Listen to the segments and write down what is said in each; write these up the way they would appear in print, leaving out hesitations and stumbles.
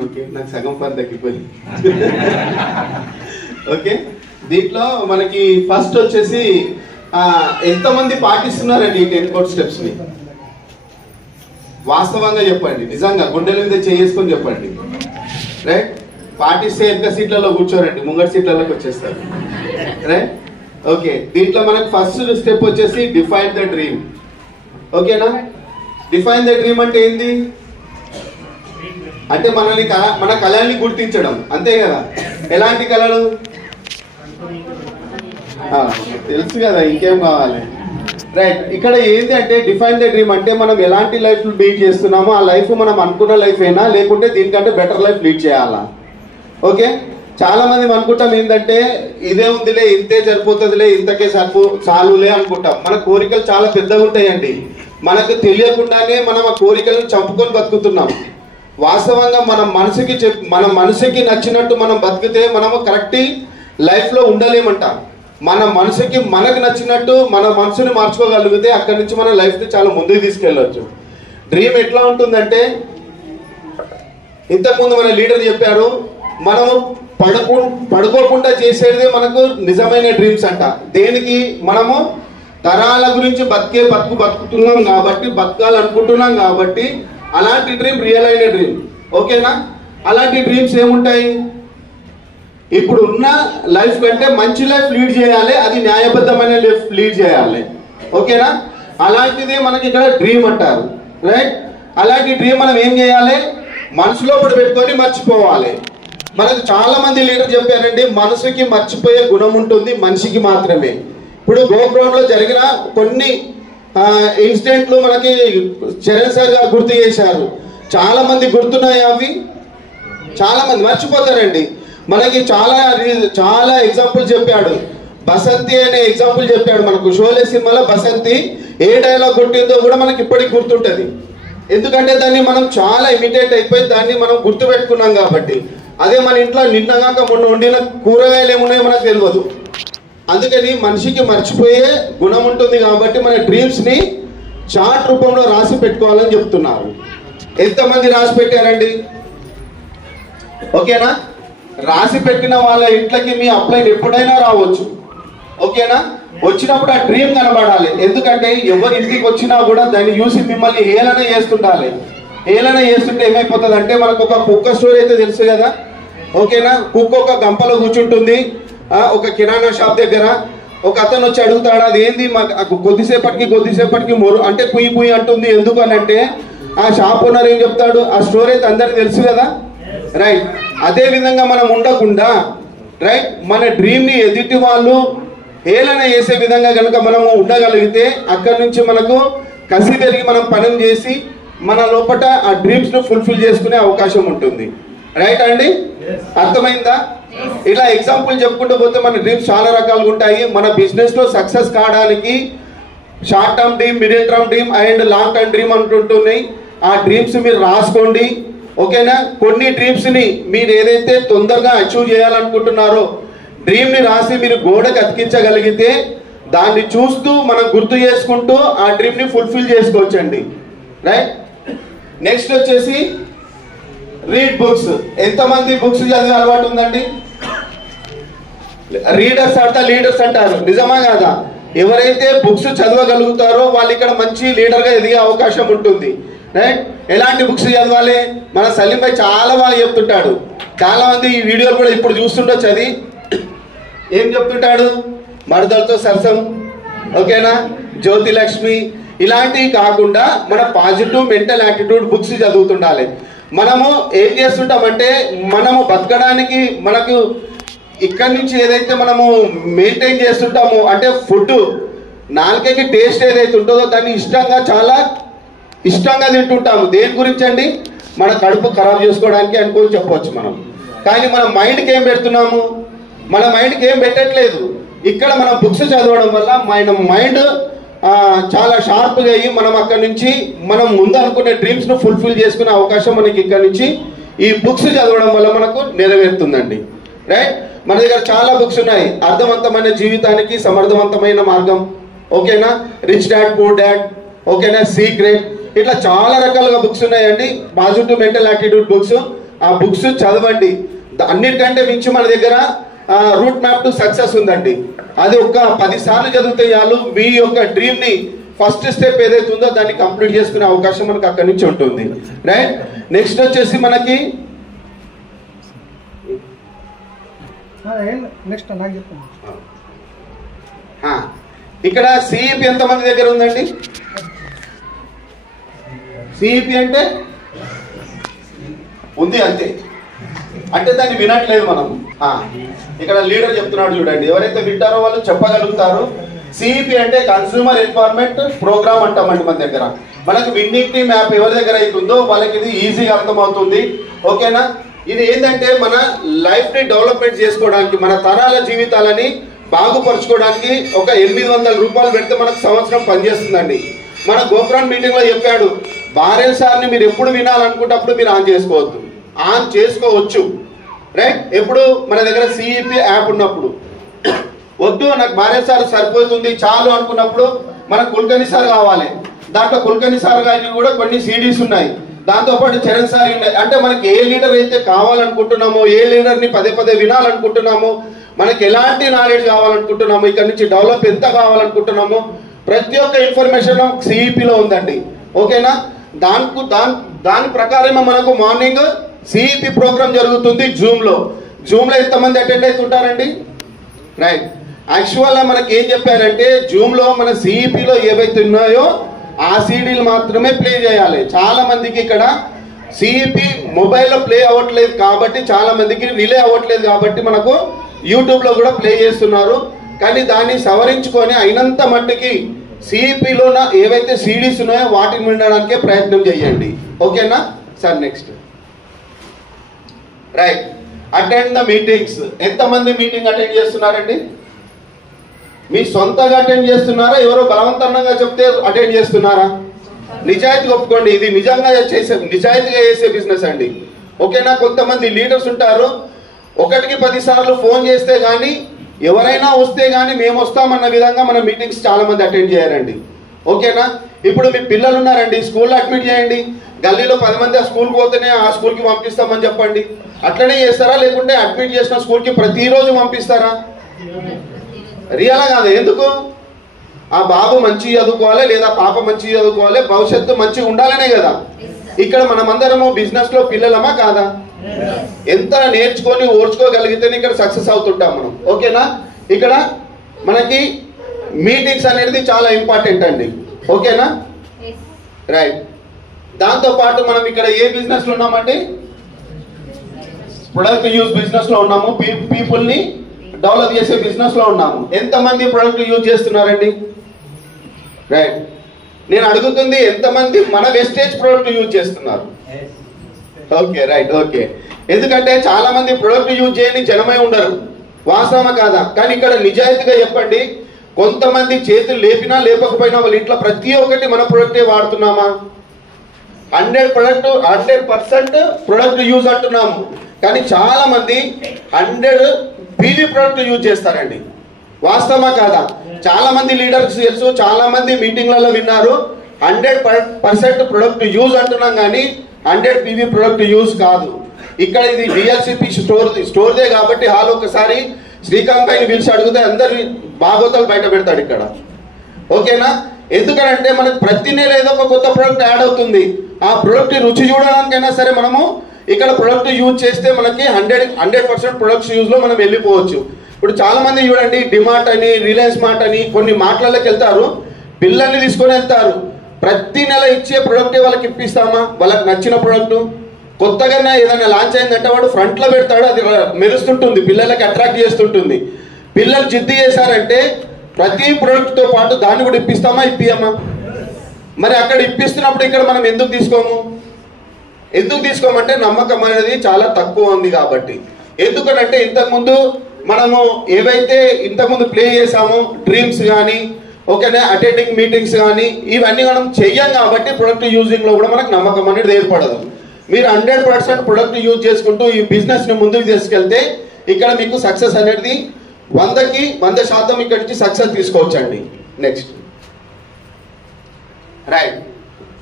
Okay, నాకు సగం పని తగ్గిపోయింది. ఓకే, దీంట్లో మనకి ఫస్ట్ వచ్చేసి ఎంతమంది పాటిస్తున్నారండి ఈ 10 కోడ్ స్టెప్స్ ని? వాస్తవంగా చెప్పండి, నిజంగా గుండెల మీద చేసుకొని చెప్పండి. రైట్, పాటిస్తే ఎంత సీట్లలో కూర్చోరండి, ముంగటి సీట్లలోకి వచ్చేస్తారు. Right, okay. దీంట్లో మనకు ఫస్ట్ స్టెప్ వచ్చేసి డిఫైన్ ద డ్రీమ్. ఓకేనా? డిఫైన్ ద డ్రీమ్ అంటే ఏంది? అంటే మన కళల్ని గుర్తించడం, అంతే కదా? ఎలాంటి కళలు? తెలుసు కదా, ఇంకేం కావాలి? రైట్, ఇక్కడ ఏంటి అంటే డిఫైన్ ద డ్రీమ్ అంటే మనం ఎలాంటి లైఫ్ లీడ్ చేస్తున్నామో ఆ లైఫ్ మనం అనుకున్న లైఫ్ అయినా లేకుంటే దీనికంటే బెటర్ లైఫ్ లీడ్ చేయాలా? ఓకే, చాలా మంది అనుకుంటాం ఏంటంటే ఇదే ఉందిలే, ఇంతే సరిపోతుందిలే, ఇంతకే చాలులే అనుకుంటాం. మన కోరికలు చాలా పెద్దగా ఉంటాయండి. మనకు తెలియకుండానే మనం ఆ కోరికలను చంపుకొని బతుకుతున్నాం. వాస్తవంగా మన మనసుకి నచ్చినట్టు మనం బతికితే మనము కరెక్ట్ లైఫ్ లో ఉండలేమంట. మనకు నచ్చినట్టు మన మనసుని మార్చుకోగలిగితే అక్కడి నుంచి మన లైఫ్ ని చాలా ముందుకు తీసుకెళ్ళవచ్చు. డ్రీమ్ ఎట్లా ఉంటుందంటే, ఇంతకుముందు మన లీడర్ చెప్పారు, మనము పడుకోకుండా చేసేదే మనకు నిజమైన డ్రీమ్స్ అంట. దేనికి? మనము తరాల గురించి బతుకుతున్నాం కాబట్టి, బతకాలనుకుంటున్నాం కాబట్టి అలాంటి డ్రీమ్ రియల్ అయిన డ్రీమ్. ఓకేనా? అలాంటి డ్రీమ్స్ ఏముంటాయి? ఇప్పుడు ఉన్న లైఫ్ కంటే మంచి లైఫ్ లీడ్ చేయాలి, అది న్యాయబద్ధమైన లైఫ్ లీడ్ చేయాలి. ఓకేనా? అలాంటిదే మనకి ఇక్కడ డ్రీమ్ అంటారు. రైట్, అలాంటి డ్రీమ్ మనం ఏం చేయాలి? మనసులో కూడా పెట్టుకొని మర్చిపోవాలి. మనకు చాలా మంది లీడర్ చెప్పారండి, మనసుకి మర్చిపోయే గుణం ఉంటుంది, మనిషికి మాత్రమే. ఇప్పుడు గోగ్రౌండ్ లో జరిగిన కొన్ని ఇన్సిడెంట్లు మనకి చరణ్ సార్ గారు గుర్తు చేశారు. చాలా మంది గుర్తున్నాయి, అవి చాలా మంది మర్చిపోతారండి. మనకి చాలా ఎగ్జాంపుల్ చెప్పాడు. బసంతి అనే ఎగ్జాంపుల్ చెప్పాడు మనకు. షోలే సినిమాలో బసంతి ఏ డైలాగ్ కొట్టిందో కూడా మనకి ఇప్పటికి గుర్తుంటది. ఎందుకంటే దాన్ని మనం చాలా ఇమిటేట్ అయిపోయి దాన్ని మనం గుర్తు పెట్టుకున్నాం కాబట్టి. అదే మన ఇంట్లో నిన్నగాక మొన్న వండిన కూరగాయలు ఏమున్నాయో మనకు తెలియదు. అందుకని మనిషికి మర్చిపోయే గుణం ఉంటుంది కాబట్టి మన డ్రీమ్స్ ని చార్ట్ రూపంలో రాసి పెట్టుకోవాలని చెప్తున్నారు. ఎంతమంది రాసి పెట్టారండి? ఓకేనా? రాసి పెట్టిన వాళ్ళ ఇంట్లోకి మీ అప్లైన్ ఎప్పుడైనా రావచ్చు. ఓకేనా? వచ్చినప్పుడు ఆ డ్రీమ్ కనబడాలి. ఎందుకంటే ఎవరి ఇంటికి వచ్చినా కూడా దాన్ని చూసి మిమ్మల్ని హేళన చేస్తుండాలి. హేళన చేస్తుంటే ఏమైపోతుంది అంటే, మనకు ఒక కుక్క స్టోరీ అయితే తెలుసు కదా. ఓకేనా? కుక్క ఒక గంపలో కూర్చుంటుంది ఒక కిరాణా షాప్ దగ్గర. ఒక అతను వచ్చి అడుగుతాడు, అది ఏంది? మాకు కొద్దిసేపటికి అంటే కుయ్యి అంటుంది, ఎందుకు అని అంటే ఆ షాప్ ఓనర్ ఏం చెప్తాడు? ఆ స్టోరీ అయితే అందరికి తెలుసు కదా. రైట్, అదే విధంగా మనం ఉండకుండా రైట్ మన డ్రీమ్ ని ఎదుటి వాళ్ళు హేళన చేసే విధంగా కనుక మనము ఉండగలిగితే అక్కడి నుంచి మనకు కసి పెరిగి మనం పని చేసి మన లోపల ఆ డ్రీమ్స్ ను ఫుల్ఫిల్ చేసుకునే అవకాశం ఉంటుంది. రైట్ అండి? అర్థమైందా? ఇలా ఎగ్జాంపుల్ చెప్పుకుంటూ పోతే మన డ్రీమ్స్ చాలా రకాలుగా ఉంటాయి. మన బిజినెస్ లో సక్సెస్ కావడానికి short term dream, middle term dream and long term dream అంటుంటున్నాయి. ఆ డ్రీమ్స్ మీరు రాసుకోండి. ఓకేనా? కొన్ని డ్రీమ్స్ ని మీరు ఏదైతే తొందరగా అచీవ్ చేయాలనుకుంటున్నారో డ్రీమ్ ని రాసి మీరు గోడకు అతికించగలిగితే దాన్ని చూస్తూ మనం గుర్తు చేసుకుంటూ ఆ డ్రీమ్ ని ఫుల్ఫిల్ చేసుకోవచ్చండి. రైట్, నెక్స్ట్ వచ్చేసి రీడ్ బుక్స్. ఎంతమంది బుక్స్ చదివే అలవాటు ఉందండి? రీడర్స్ లీడర్స్ అంటారు, నిజమా కాదా? ఎవరైతే బుక్స్ చదవగలుగుతారో వాళ్ళు ఇక్కడ మంచి లీడర్ గా ఎదిగే అవకాశం ఉంటుంది. రైట్, ఎలాంటి బుక్స్ చదవాలి? మన సలీం భాయ్ చాలా బాగా చెప్తుంటాడు. చాలా మంది ఈ వీడియోలు కూడా ఇప్పుడు చూస్తుండొచ్చు. అది ఏం చెప్తుంటాడు? మరదలతో సరసం, ఓకేనా, జ్యోతి లక్ష్మి, ఇలాంటివి కాకుండా మన పాజిటివ్ మెంటల్ యాటిట్యూడ్ బుక్స్ చదువుతుండాలి. మనము ఏం చేస్తుంటామంటే, మనము బతకడానికి మనకు ఇక్కడి నుంచి ఏదైతే మనము మెయింటైన్ చేస్తుంటామో అంటే ఫుడ్, నాలుకకి టేస్ట్ ఏదైతే ఉంటుందో దాన్ని చాలా ఇష్టంగా తింటుంటాము. దేని గురించి అండి? మన కడుపు ఖరాబ్ చేసుకోవడానికి అనుకోని చెప్పవచ్చు మనం. కానీ మన మైండ్కి ఏం పెడుతున్నాము? మన మైండ్కి ఏం పెట్టట్లేదు. ఇక్కడ మనం బుక్స్ చదవడం వల్ల మన మైండ్ చాలా షార్ప్గా అయ్యి మనం అక్కడి నుంచి మనం ముందు అనుకునే డ్రీమ్స్ ను ఫుల్ఫిల్ చేసుకునే అవకాశం మనకి ఇక్కడ నుంచి ఈ బుక్స్ చదవడం వల్ల మనకు నెరవేరుతుందండి. రైట్, మన దగ్గర చాలా బుక్స్ ఉన్నాయి. అర్థవంతమైన జీవితానికి సమర్థవంతమైన మార్గం, ఓకేనా, రిచ్ డాడ్ పూర్ డాడ్, ఓకేనా, సీక్రెట్, ఇట్లా చాలా రకాలుగా బుక్స్ ఉన్నాయండి. Positive mental attitude books. ఆ బుక్స్ చదవండి. అన్నిటికంటే మించి మన దగ్గర రూట్ మ్యాప్ టు సక్సెస్ ఉందండి. అది ఒక 10 సార్లు చదివితే చాలు మీ యొక్క డ్రీమ్ ని ఫస్ట్ స్టెప్ ఏదైతే ఉందో దాన్ని కంప్లీట్ చేసుకునే అవకాశం మనకు అక్కడి నుంచి ఉంటుంది. రైట్, నెక్స్ట్ వచ్చేసి మనకి ఇక్కడ సిఇపి ఎంతమంది దగ్గర ఉందండి? సిఇపి అంటే ఉంది అంతే, అంటే దాన్ని వినట్లేదు మనం. ఇక్కడ లీడర్ చెప్తున్నాడు చూడండి, ఎవరైతే వింటారో వాళ్ళు చెప్పగలుగుతారు. సిఇపి అంటే కన్స్యూమర్ ఇన్ఫార్మెంట్ ప్రోగ్రామ్ అంటామండి. మన దగ్గర మనకు విన్నింగ్ టీమ్ యాప్ ఎవరి దగ్గర అవుతుందో వాళ్ళకి ఇది ఈజీగా అర్థమవుతుంది. ఓకేనా? ఇది ఏంటంటే మన లైఫ్ ని డెవలప్మెంట్ చేసుకోవడానికి, మన తరాల జీవితాలని బాగుపరచుకోవడానికి ఒక 800 రూపాయలు పెడితే మనకు సంవత్సరం పనిచేస్తుందండి. మన గోపురం మీటింగ్ లో చెప్పాడు, బారెల్ సార్ని మీరు ఎప్పుడు వినాలనుకుంటే అప్పుడు మీరు ఆన్ చేసుకోవచ్చు. రైట్, ఎప్పుడు మన దగ్గర సిఇపి యాప్ ఉన్నప్పుడు. వద్దు నాకు బారెల్ సార్ సరిపోతుంది చాలు అనుకున్నప్పుడు మనకు కుల్కర్ణి సార్ కావాలి. దాంట్లో కుల్కర్ణి సార్ గారికి కూడా కొన్ని సిడీస్ ఉన్నాయి, దాంతోపాటు చరణ్ సార్ ఉన్నాయి. అంటే మనకి ఏ లీడర్ అయితే కావాలనుకుంటున్నామో, ఏ లీడర్ని పదే వినాలనుకుంటున్నామో, మనకి ఎలాంటి నాలెడ్జ్ కావాలనుకుంటున్నామో, ఇక్కడ నుంచి డెవలప్ ఎంత కావాలనుకుంటున్నామో ప్రతి ఒక్క ఇన్ఫర్మేషన్ సిఇపిలో ఉందండి. ఓకేనా? దాని ప్రకారమే మనకు మార్నింగ్ సిఇపి ప్రోగ్రామ్ జరుగుతుంది జూమ్లో ఎంతమంది అటెండ్ అవుతుంటారండి? రైట్, యాక్చువల్గా మనకి ఏం చెప్పారంటే జూమ్లో మన సిఇపిలో ఏవైతే ఉన్నాయో ఆ సీడీలు మాత్రమే ప్లే చేయాలి. చాలా మందికి ఇక్కడ సిఇపి మొబైల్లో ప్లే అవ్వట్లేదు కాబట్టి, చాలా మందికి రిలే అవ్వట్లేదు కాబట్టి మనకు యూట్యూబ్లో కూడా ప్లే చేస్తున్నారు. కానీ దాన్ని సవరించుకొని అయినంత మట్టుకి సిఇపిలో ఏవైతే సిడీస్ ఉన్నాయో వాటిని వినడానికే ప్రయత్నం చేయండి. ఓకేనా sir? Next, right, attend the meetings. ఎంతమంది మీటింగ్ అటెండ్ చేస్తున్నారండి? మీ సొంతగా అటెండ్ చేస్తున్నారా, ఎవరో బలవంతంగా చెప్తే అటెండ్ చేస్తున్నారా? నిజాయితీగా ఒప్పుకోండి, ఇది నిజాయితీగా చేసే బిజినెస్ అండి. ఓకేనా? కొంతమంది లీడర్స్ ఉంటారు, 1కి 10 సార్లు ఫోన్ చేస్తే కానీ, ఎవరైనా వస్తే కానీ మేము వస్తామన్న విధంగా మన మీటింగ్స్ చాలా మంది అటెండ్ చేయారండి. ఓకేనా? ఇప్పుడు మీ పిల్లలు ఉన్నారండి, స్కూల్లో అడ్మిట్ చేయండి. గల్లీలో 10 మంది ఆ స్కూల్కి పోతేనే ఆ స్కూల్కి పంపిస్తామని చెప్పండి. అట్లనే చేస్తారా? లేకుంటే అడ్మిట్ చేసిన స్కూల్కి ప్రతిరోజు పంపిస్తారా? రియలా కాదు. ఎందుకు? ఆ బాబు మంచి చదువుకోవాలి లేదా పాప మంచి చదువుకోవాలి, భవిష్యత్తు మంచిగా ఉండాలనే కదా. ఇక్కడ మనమందరము బిజినెస్ లో పిల్లలమా కాదా? ఎంత నేర్చుకొని ఓర్చుకోగలిగితేనే ఇక్కడ సక్సెస్ అవుతుంటాం మనం. ఓకేనా? ఇక్కడ మనకి మీటింగ్స్ అనేది చాలా ఇంపార్టెంట్ అండి. ఓకేనా? రైట్, దాంతో పాటు మనం ఇక్కడ ఏ బిజినెస్ లో ఉన్నామండి? ప్రొడక్ట్ యూజ్ బిజినెస్ లో ఉన్నాము. పీపుల్ ని డెవలప్ చేసే బిజినెస్ లో ఉన్నాము. ఎంతమంది ప్రొడక్ట్ యూజ్ చేస్తున్నారండి? రైట్, నేను అడుగుతుంది ఎంతమంది మన వెస్టేజ్ ప్రొడక్ట్ యూజ్ చేస్తున్నారు? Okay, right, okay. ఎందుకంటే చాలా మంది ప్రొడక్ట్ యూజ్ చేయని జనమై ఉండరు, వాస్తవమా కాదా? కానీ ఇక్కడ నిజాయితీగా చెప్పండి, కొంతమంది చేతులు లేపినా లేపకపోయినా వాళ్ళ ఇంట్లో ప్రతి ఒక్కటి మన ప్రొడక్టే వాడుతున్నామా? 100% ప్రొడక్ట్ యూజ్ అంటున్నాము, కానీ చాలా మంది 100 పీవీ ప్రొడక్ట్ యూజ్ చేస్తారండి. వాస్తవమా కాదా? చాలా మంది లీడర్స్ తెలుసు, చాలా మంది మీటింగ్లలో విన్నారు. 100% ప్రొడక్ట్ యూజ్ అంటున్నాం కానీ 100 పీవీ ప్రొడక్ట్ యూజ్ కాదు. ఇక్కడ ఇది డిఎల్సిపి స్టోర్దే కాబట్టి హాల్ ఒకసారి శ్రీకాంత్ భాయిని పిలిచి అడిగితే అందరి బాగోతాలు బయట పెడతాడు ఇక్కడ. ఓకేనా? ఎందుకంటే మనకు ప్రతి నెల ఏదో ఒక కొత్త ప్రొడక్ట్ యాడ్ అవుతుంది. ఆ ప్రొడక్ట్ రుచి చూడడానికైనా సరే మనము ఇక్కడ ప్రొడక్ట్ యూజ్ చేస్తే మనకి 100% ప్రొడక్ట్స్ యూజ్ లో మనం వెళ్ళిపోవచ్చు. ఇప్పుడు చాలా మంది చూడండి, డిమార్ట్ అని, రిలయన్స్ మార్ట్ అని కొన్ని మార్ట్లలోకి వెళ్తారు, పిల్లల్ని తీసుకొని వెళ్తారు. ప్రతి నెల ఇచ్చే ప్రొడక్టే వాళ్ళకి ఇప్పిస్తామా? వాళ్ళకి నచ్చిన ప్రొడక్ట్ కొత్తగా ఏదైనా లాంచ్ అయిందంటే వాడు ఫ్రంట్ లో పెడతాడు, అది మెరుస్తుంటుంది, పిల్లలకి అట్రాక్ట్ చేస్తుంటుంది. పిల్లలు జిద్దు చేశారంటే ప్రతి ప్రొడక్ట్ తో పాటు దాన్ని కూడా ఇప్పిస్తామా? ఇప్పియమా? మరి అక్కడ ఇప్పిస్తున్నప్పుడు ఇక్కడ మనం ఎందుకు తీసుకోమంటే నమ్మకం అనేది చాలా తక్కువ ఉంది కాబట్టి. ఎందుకనంటే ఇంతకుముందు మనము ఏవైతే ఇంతకుముందు ప్లే చేసామో డ్రీమ్స్ కానీ, ఓకేనా, అటెండింగ్ మీటింగ్స్ కానీ ఇవన్నీ మనం చెయ్యం కాబట్టి ప్రొడక్ట్ యూజింగ్ లో కూడా మనకు నమ్మకం అనేది ఏర్పడదు. మీరు 100% ప్రొడక్ట్ యూజ్ చేసుకుంటూ ఈ బిజినెస్ ని ముందుకు తీసుకెళ్తే ఇక్కడ మీకు సక్సెస్ అనేది 100కి 100% ఇక్కడ నుంచి సక్సెస్ తీసుకోవచ్చండి. Next, right,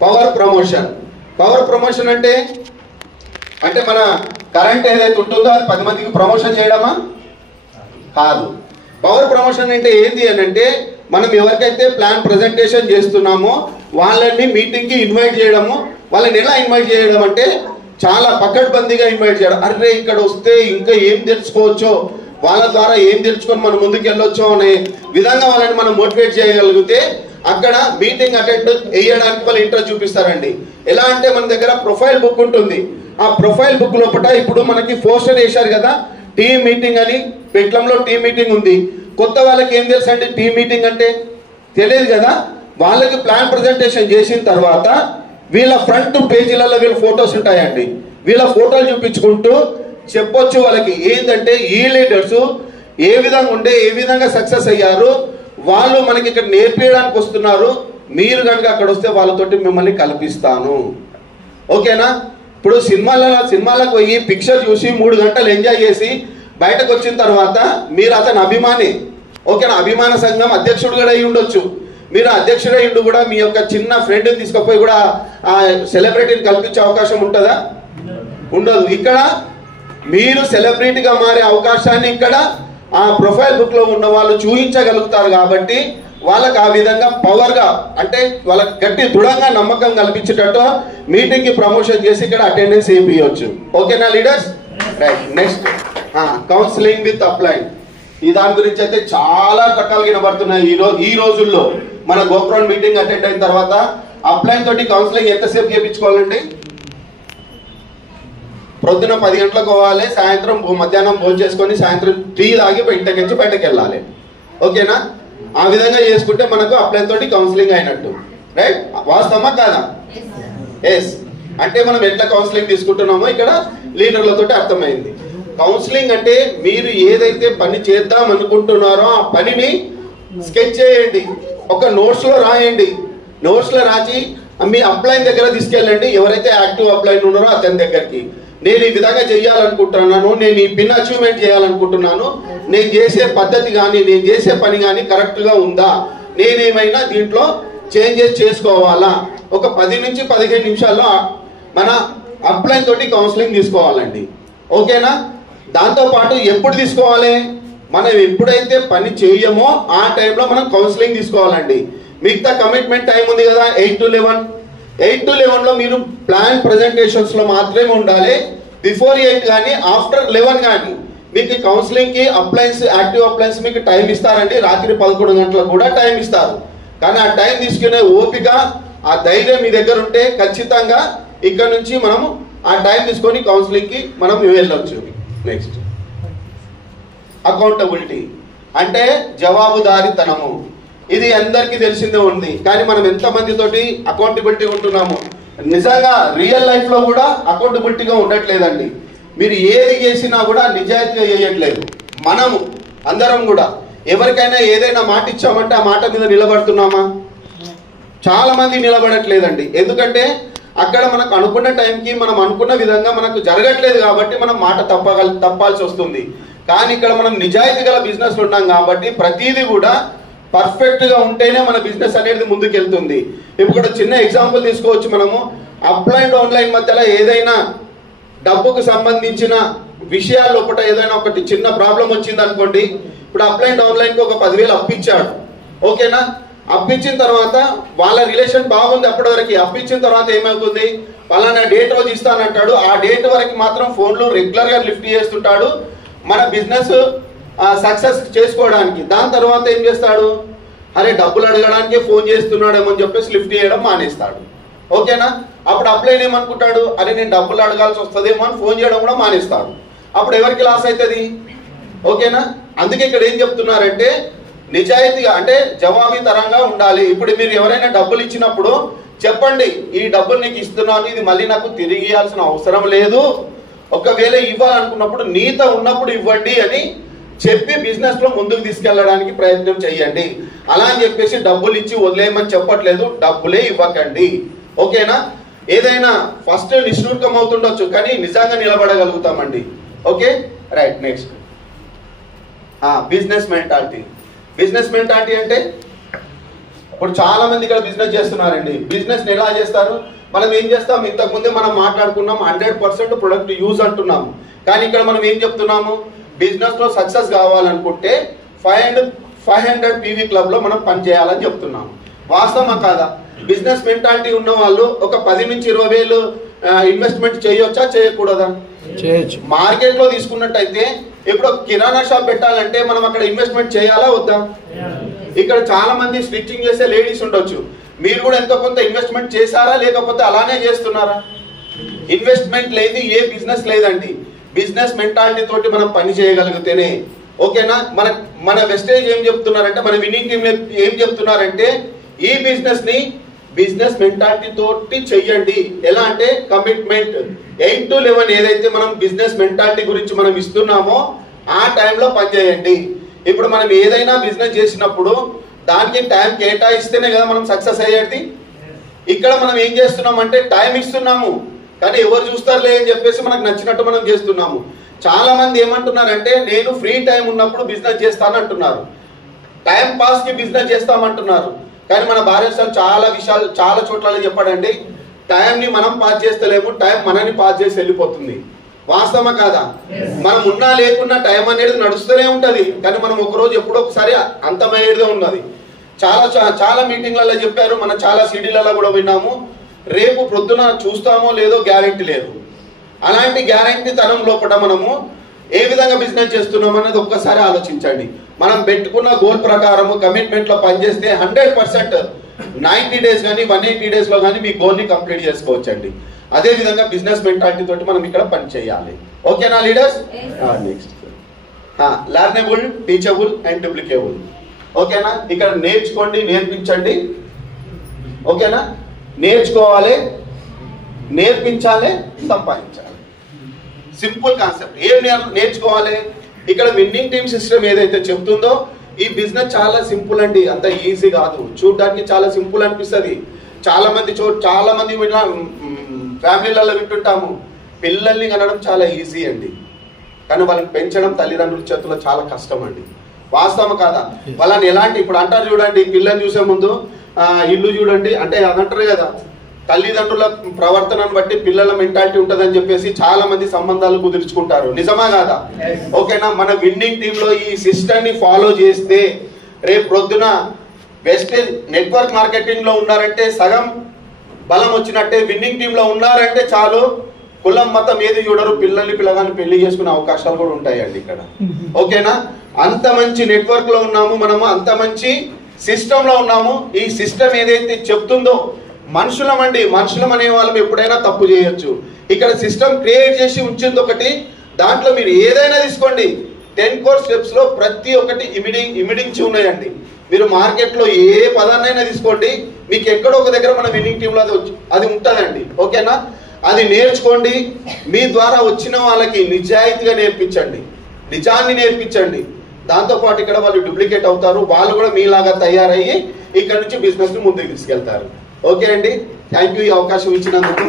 power promotion. Power promotion అంటే అంటే మన కరెంట్ ఏదైతే ఉంటుందో అది 10 మందికి ప్రమోషన్ చేయడమా? కాదు. పవర్ ప్రమోషన్ అంటే ఏంటి అని అంటే మనం ఎవరికైతే ప్లాన్ ప్రజెంటేషన్ చేస్తున్నామో వాళ్ళని మీటింగ్కి ఇన్వైట్ చేయడము. వాళ్ళని ఎలా ఇన్వైట్ చేయడం అంటే చాలా పకడ్బందీగా ఇన్వైట్ చేయడం. అరే ఇక్కడ వస్తే ఇంకా ఏం తెలుసుకోవచ్చో, వాళ్ళ ద్వారా ఏం తెలుసుకొని మనం ముందుకు వెళ్ళొచ్చో అనే విధంగా వాళ్ళని మనం మోటివేట్ చేయగలిగితే అక్కడ మీటింగ్ అటెండ్ వేయడానికి వాళ్ళు ఇంట్రెస్ట్ చూపిస్తారండి. ఎలా అంటే మన దగ్గర ప్రొఫైల్ బుక్ ఉంటుంది. ఆ ప్రొఫైల్ బుక్ లోపల ఇప్పుడు మనకి పోస్టర్ వేశారు కదా, టీమ్ మీటింగ్ అని. పెట్లంలో టీమ్ మీటింగ్ ఉంది. కొత్త వాళ్ళకి ఏం తెలుసు అండి టీమ్ మీటింగ్ అంటే? తెలియదు కదా. వాళ్ళకి ప్లాన్ ప్రజెంటేషన్ చేసిన తర్వాత వీళ్ళ ఫ్రంట్ పేజీలలో వీళ్ళ ఫొటోస్ ఉంటాయండి. వీళ్ళ ఫోటోలు చూపించుకుంటూ చెప్పొచ్చు వాళ్ళకి ఏంటంటే ఈ లీడర్స్ ఏ విధంగా ఉండే, ఏ విధంగా సక్సెస్ అయ్యారు, వాళ్ళు మనకి ఇక్కడ నేర్పించడానికి వస్తున్నారు. మీరు కనుక అక్కడ వస్తే వాళ్ళతోటి మిమ్మల్ని కల్పిస్తాను. ఓకేనా? ఇప్పుడు సినిమాలకు పోయి పిక్చర్ చూసి 3 గంటలు ఎంజాయ్ చేసి బయటకు వచ్చిన తర్వాత మీరు అతని అభిమాని, ఓకేనా, అభిమాన సంఘం అధ్యక్షుడు కూడా అయి ఉండొచ్చు. మీరు అధ్యక్షుడై ఉండి కూడా మీ యొక్క చిన్న ఫ్రెండ్ని తీసుకుపోయి కూడా ఆ సెలబ్రిటీని కల్పించే అవకాశం ఉంటుందా? ఉండదు. ఇక్కడ మీరు సెలబ్రిటీగా మారే అవకాశాన్ని ఇక్కడ ఆ ప్రొఫైల్ బుక్ లో ఉన్న వాళ్ళు చూపించగలుగుతారు. కాబట్టి వాళ్ళకి ఆ విధంగా పవర్గా అంటే వాళ్ళకి గట్టి దృఢంగా నమ్మకం కల్పించేటట్టు మీటింగ్ కి ప్రమోషన్ చేసి ఇక్కడ అటెండెన్స్ వేయించవచ్చు. ఓకేనా leaders? Right. Next counselling with upline. ఈ దాని గురించి అయితే చాలా రకాలు వినబడుతున్నాయి ఈ రోజుల్లో. మన గోప్రోన్ మీటింగ్ అటెండ్ అయిన తర్వాత అప్లైన్ తోటి కౌన్సిలింగ్ ఎంతసేపు చేయించుకోవాలండి? ప్రొద్దున 10 గంటలకు పోవాలి, సాయంత్రం మధ్యాహ్నం భోజనం చేసుకొని సాయంత్రం టీ తాగి ఇంటికి బయటకు వెళ్ళాలి. ఓకేనా? ఆ విధంగా చేసుకుంటే మనకు అప్లైన్ తోటి కౌన్సిలింగ్ అయినట్టు. రైట్? వాస్తవమా కాదా? ఎస్. అంటే మనం ఎట్లా కౌన్సిలింగ్ తీసుకుంటున్నామో ఇక్కడ లీడర్లతో అర్థమైంది. కౌన్సిలింగ్ అంటే మీరు ఏదైతే పని చేద్దాం అనుకుంటున్నారో ఆ పనిని స్కెచ్ చేయండి, ఒక నోట్స్ లో రాయండి. నోట్స్ లో రాసి మీ అప్లైన్ దగ్గర తీసుకెళ్ళండి. ఎవరైతే యాక్టివ్ అప్లైన్ ఉన్నారో అతని దగ్గరికి, నేను ఈ విధంగా చేయాలనుకుంటున్నాను, నేను ఈ పిన్ అచీవ్మెంట్ చేయాలనుకుంటున్నాను, నేను చేసే పద్ధతి కానీ నేను చేసే పని కానీ కరెక్ట్ గా ఉందా, నేనేమైనా దీంట్లో చేంజెస్ చేసుకోవాలా, ఒక 10 నుంచి 15 నిమిషాల్లో మన అప్లైన్ తోటి కౌన్సిలింగ్ తీసుకోవాలండి. ఓకేనా? దాంతో పాటు ఎప్పుడు తీసుకోవాలి? మనం ఎప్పుడైతే పని చేయమో ఆ టైంలో మనం కౌన్సిలింగ్ తీసుకోవాలండి. మిగతా కమిట్మెంట్ టైం ఉంది కదా 8 to 11. 8 to 11లో మీరు ప్లాన్ ప్రజెంటేషన్స్ లో మాత్రమే ఉండాలి. బిఫోర్ 8 కానీ ఆఫ్టర్ 11 కానీ మీకు కౌన్సిలింగ్ కి అప్లయన్స్, యాక్టివ్ అప్లయన్స్ మీకు టైం ఇస్తారండి. రాత్రి 11 గంటలకు కూడా టైం ఇస్తారు. కానీ ఆ టైం తీసుకునే ఓపిక, ఆ ధైర్యం మీ దగ్గర ఉంటే ఖచ్చితంగా ఇక్కడ నుంచి మనము ఆ టైం తీసుకొని కౌన్సిలింగ్ కి మనం వెళ్ళొచ్చు. నెక్స్ట్ అకౌంటబిలిటీ అంటే జవాబుదారీతనము. ఇది అందరికీ తెలిసిందే ఉంది. కానీ మనం ఎంతమంది తోటి అకౌంటబిలిటీ ఉంటున్నాము? నిజంగా రియల్ లైఫ్ లో కూడా అకౌంటబిలిటీగా ఉండట్లేదండి. మీరు ఏది చేసినా కూడా నిజాయితీగా చేయట్లేదు. మనము అందరం కూడా ఎవరికైనా ఏదైనా మాట ఇచ్చామంటే ఆ మాట మీద నిలబడుతున్నామా? చాలా మంది నిలబడట్లేదండి. ఎందుకంటే అక్కడ మనకు అనుకున్న టైంకి మనం అనుకున్న విధంగా మనకు జరగట్లేదు కాబట్టి మనం మాట తప్పాల్సి వస్తుంది. కానీ ఇక్కడ మనం నిజాయితీ గల బిజినెస్ ఉన్నాం కాబట్టి ప్రతిదీ కూడా పర్ఫెక్ట్ గా ఉంటేనే మన బిజినెస్ అనేది ముందుకెళ్తుంది. ఇప్పుడు చిన్న ఎగ్జాంపుల్ తీసుకోవచ్చు. మనము అప్లైన్ ఆన్లైన్ మధ్యలో ఏదైనా డబ్బుకు సంబంధించిన విషయాల లోపల ఏదైనా ఒకటి చిన్న ప్రాబ్లం వచ్చింది అనుకోండి. ఇప్పుడు అప్లైన్ ఆన్లైన్ కి ఒక 10,000 అప్పిచ్చాడు. ఓకేనా? అప్పించిన తర్వాత వాళ్ళ రిలేషన్ బాగుంది అప్పటి వరకు. అప్పించిన తర్వాత ఏమవుతుంది? పలానా డేట్ రోజు ఇస్తానంటాడు. ఆ డేట్ వరకు మాత్రం ఫోన్లు రెగ్యులర్ గా లిఫ్ట్ చేస్తుంటాడు మన బిజినెస్ సక్సెస్ చేసుకోవడానికి. దాని తర్వాత ఏం చేస్తాడు? అరే డబ్బులు అడగడానికే ఫోన్ చేస్తున్నాడేమో అని చెప్పేసి లిఫ్ట్ చేయడం మానేస్తాడు. ఓకేనా? అప్పుడు అప్లైన్ ఏమనుకుంటాడు? అరే నేను డబ్బులు అడగాల్సి వస్తుందేమో అని ఫోన్ చేయడం కూడా మానేస్తాడు. అప్పుడు ఎవరికి లాస్ అవుతుంది? ఓకేనా? అందుకే ఇక్కడ ఏం చెప్తున్నారంటే నిజాయితీగా అంటే జవాబుదారీతనంగా ఉండాలి. ఇప్పుడు మీరు ఎవరైనా డబ్బులు ఇచ్చినప్పుడు చెప్పండి, ఈ డబ్బులు నీకు ఇస్తున్నాను, ఇది మళ్ళీ నాకు తిరిగి ఇవ్వాల్సిన అవసరం లేదు, ఒకవేళ ఇవ్వాలనుకున్నప్పుడు నీతో ఉన్నప్పుడు ఇవ్వండి అని చెప్పి బిజినెస్ లో ముందుకు తీసుకెళ్ళడానికి ప్రయత్నం చేయండి. అలా అని చెప్పేసి డబ్బులు ఇచ్చి వదిలేయమని చెప్పట్లేదు, డబ్బులే ఇవ్వకండి. ఓకేనా? ఏదైనా ఫస్ట్ నిష్ఠూర్కం అవుతుండొచ్చు కానీ నిజంగా నిలబడగలుగుతామండి. Okay right. Next business mentality. Business mentality అంటే ఇప్పుడు చాలా మంది ఇక్కడ బిజినెస్ చేస్తున్నారండి. బిజినెస్ ఎలా చేస్తారు? మనం ఏం చేస్తాం, ఇంతకుముందే మనం మాట్లాడుకున్నాం 100% ప్రొడక్ట్ యూజ్ అంటున్నాము. కానీ ఇక్కడ మనం ఏం చెప్తున్నాము, బిజినెస్ లో సక్సెస్ కావాలనుకుంటే 500 PV క్లబ్ లో మనం పని చేయాలని చెప్తున్నాము. వాస్తవమా కాదా? బిజినెస్ మెంటాలిటీ ఉన్న వాళ్ళు ఒక 10 నుంచి 20 వేలు ఇన్వెస్ట్మెంట్ చేయొచ్చా, చేయకూడదా? చేయొచ్చు. మార్కెట్ లో తీసుకున్నట్టయితే ఇప్పుడు కిరాణా షాప్ పెట్టాలంటే మనం అక్కడ ఇన్వెస్ట్మెంట్ చేయాలా వద్దా? ఇక్కడ చాలా మంది స్టిచ్చింగ్ చేసే లేడీస్ ఉండొచ్చు. మీరు కూడా ఎంతో కొంత ఇన్వెస్ట్మెంట్ చేశారా, లేకపోతే అలానే చేస్తున్నారా? ఇన్వెస్ట్మెంట్ లేదు, ఏ బిజినెస్ లేదండి. బిజినెస్ మెంటాలిటీ తోటి మనం పని చేయగలిగితేనే. ఓకేనా? మన వెస్టేజ్ ఏం చెప్తున్నారంటే, మన విన్నింగ్ టీమ్ ఏం చెప్తున్నారంటే, ఈ బిజినెస్ ని బిజినెస్ మెంటాలిటీ తోటి చెయ్యండి. ఎలా అంటే కమిట్మెంట్ 8 to 11 ఏదైతే మనం బిజినెస్ మెంటాలిటీ గురించి మనం ఇస్తున్నామో ఆ టైంలో పనిచేయండి. ఇప్పుడు మనం ఏదైనా బిజినెస్ చేసినప్పుడు దానికి టైం కేటాయిస్తేనే కదా మనం సక్సెస్ అయ్యేది. ఇక్కడ మనం ఏం చేస్తున్నాం అంటే టైం ఇస్తున్నాము, కానీ ఎవరు చూస్తారులే అని చెప్పేసి మనకు నచ్చినట్టు మనం చేస్తున్నాము. చాలా మంది ఏమంటున్నారంటే, నేను ఫ్రీ టైం ఉన్నప్పుడు బిజినెస్ చేస్తాను అంటున్నారు, టైం పాస్ కి బిజినెస్ చేస్తామంటున్నారు. కానీ మన భారత సార్ చాలా చోట్ల చెప్పాడండి, టైం ని మనం పాస్ చేస్తలేము, టైం మనని పాస్ చేసి వెళ్ళిపోతుంది. వాస్తవమా కాదా? మనం ఉన్నా లేకున్నా టైం అనేది నడుస్తూనే ఉంటది, కానీ మనం ఒకరోజు ఎప్పుడో ఒకసారి అంతమయ్యేదే ఉన్నది. చాలా మీటింగ్లలో చెప్పారు, మన చాలా సిడీలలో కూడా విన్నాము, రేపు ప్రొద్దున చూస్తామో లేదో గ్యారెంటీ లేదు. అలాంటి గ్యారెంటీ తనం లోపల మనము ఏ విధంగా బిజినెస్ చేస్తున్నాం అనేది ఒక్కసారి ఆలోచించండి. మనం పెట్టుకున్న గోల్ ప్రకారము కమిట్మెంట్ లో పనిచేస్తే 100% 90 days కానీ 180 days లో కానీ మీ గోల్ ని కంప్లీట్ చేసుకోవచ్చండి. అదే విధంగా బిజినెస్ మెంటాలిటీ తోటి మనం ఇక్కడ పని చేయాలి. ఓకేనా leaders? Next learnable, teachable and duplicable. ఓకేనా? ఇక్కడ నేర్చుకోండి, నేర్పించండి. ఓకేనా? నేర్చుకోవాలి, నేర్పించాలి, సంపాదించాలి. Simple concept. ఏం నేర్చుకోవాలి? ఇక్కడ విన్నింగ్ టీమ్ సిస్టమ్ ఏదైతే చెప్తుందో ఈ బిజినెస్ చాలా సింపుల్ అండి, అంత ఈజీ కాదు. చూడడానికి చాలా సింపుల్ అనిపిస్తుంది. చాలా మంది ఫ్యామిలీలలో వింటుంటాము, పిల్లల్ని కనడం చాలా ఈజీ అండి, కానీ వాళ్ళని పెంచడం తల్లిదండ్రుల చేతుల్లో చాలా కష్టం అండి. వాస్తవం కాదా? వాళ్ళని ఎలాంటి, ఇప్పుడు అంటారు చూడండి, పిల్లల్ని చూసే ముందు ఇల్లు చూడండి అంటే అదంటారు కదా, తల్లిదండ్రుల ప్రవర్తనను బట్టి పిల్లల మెంటాలిటీ ఉంటుందని చెప్పేసి చాలా మంది సంబంధాలు కుదుర్చుకుంటారు. నిజమా కాదా? ఓకేనా? మన విన్నింగ్ టీమ్ లో ఈ సిస్టమ్ ని ఫాలో చేస్తే రేపు ప్రొద్దున వెస్టేజ్ నెట్వర్క్ మార్కెటింగ్ లో ఉన్నారంటే సగం బలం వచ్చినట్టే. విన్నింగ్ టీమ్ లో ఉన్నారంటే చాలు, కులం మతం ఏది చూడరు, పిల్లగాని పెళ్లి చేసుకునే అవకాశాలు కూడా ఉంటాయండి ఇక్కడ. ఓకేనా? అంత మంచి నెట్వర్క్ లో ఉన్నాము మనము, అంత మంచి సిస్టమ్ లో ఉన్నాము. ఈ సిస్టమ్ ఏదైతే చెప్తుందో, మనుషులం అనే వాళ్ళం ఎప్పుడైనా తప్పు చేయొచ్చు. ఇక్కడ సిస్టమ్ క్రియేట్ చేసి ఉంచింది ఒకటి, దాంట్లో మీరు ఏదైనా తీసుకోండి, 10 core steps లో ప్రతి ఒక్కటి ఇమిడించి ఉన్నాయండి. మీరు మార్కెట్ లో ఏ పదాన్నైనా తీసుకోండి, మీకు ఎక్కడో ఒక దగ్గర మన విన్నింగ్ టీమ్ లో అది ఉంటుందండి. ఓకేనా? అది నేర్చుకోండి. మీ ద్వారా వచ్చిన వాళ్ళకి నిజాయితీగా నేర్పించండి, నిజాన్ని నేర్పించండి. దాంతోపాటు ఇక్కడ వాళ్ళు డూప్లికేట్ అవుతారు, వాళ్ళు కూడా మీలాగా తయారయ్యి ఇక్కడ నుంచి బిజినెస్ ని ముందుకు తీసుకెళ్తారు. ఓకే అండి, థ్యాంక్ యూ ఈ అవకాశం ఇచ్చినందుకు.